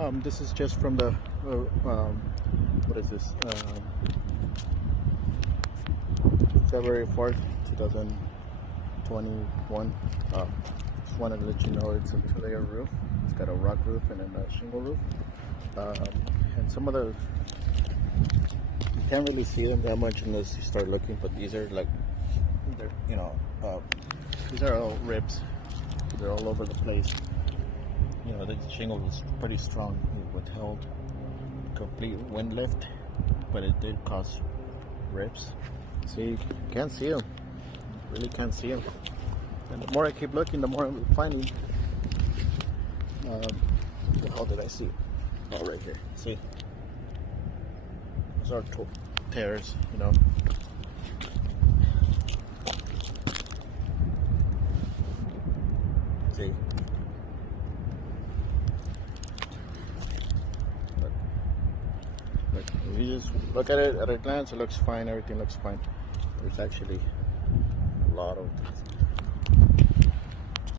This is just from the what is this? February 4th, 2021. Just wanted to let you know it's a two-layer roof. It's got a rock roof and then a shingle roof. Um, and some of the you can't really see them that much unless you start looking. But these are like these are all rips. They're all over the place. The shingle was pretty strong. It withheld complete wind lift, but it did cause rips. See, you can't see them. Really can't see them. And the more I keep looking, the more I'm finding. The hell did I see? Oh, right here. See, those are tears. See. If you just look at it at a glance, it looks fine. Everything looks fine. There's actually